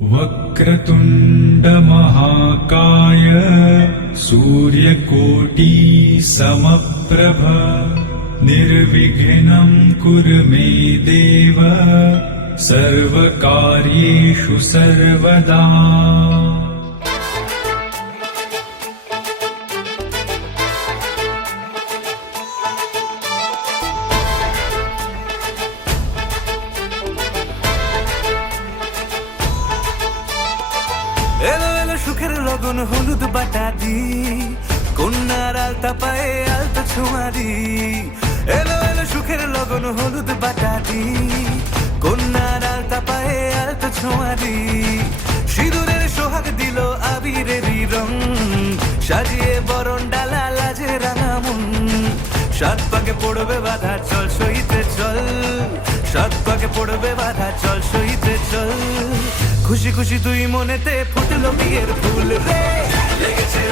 वक्रतुण्ड महाकाय सूर्यकोटि समप्रभ निर्विघ्नं कुरु मे देव सर्वकार्येषु सर्वदा। এলো এলো সুখের লগন হলুদ বাটাদি কন্যার আলতা পায়ে আলতা ছোঁয়ারি। এলো এলো সুখের লগন হলুদ বাটাদি কন্যার আলতা পায়ে আলতা ছোঁয়ারি। সিঁদুরের সোহাগ দিল আবিরেরই রং সাজিয়ে বরণ ডালা লাজে রাঙা মন। সাত পাকে পড়বে বাধা চল সইতে চল, সাত পাকে পড়বে বাধা চল সইতে চল। খুশি খুশি তুই মনেতে ফুটলো বিয়ের ফুল রে লেগেছে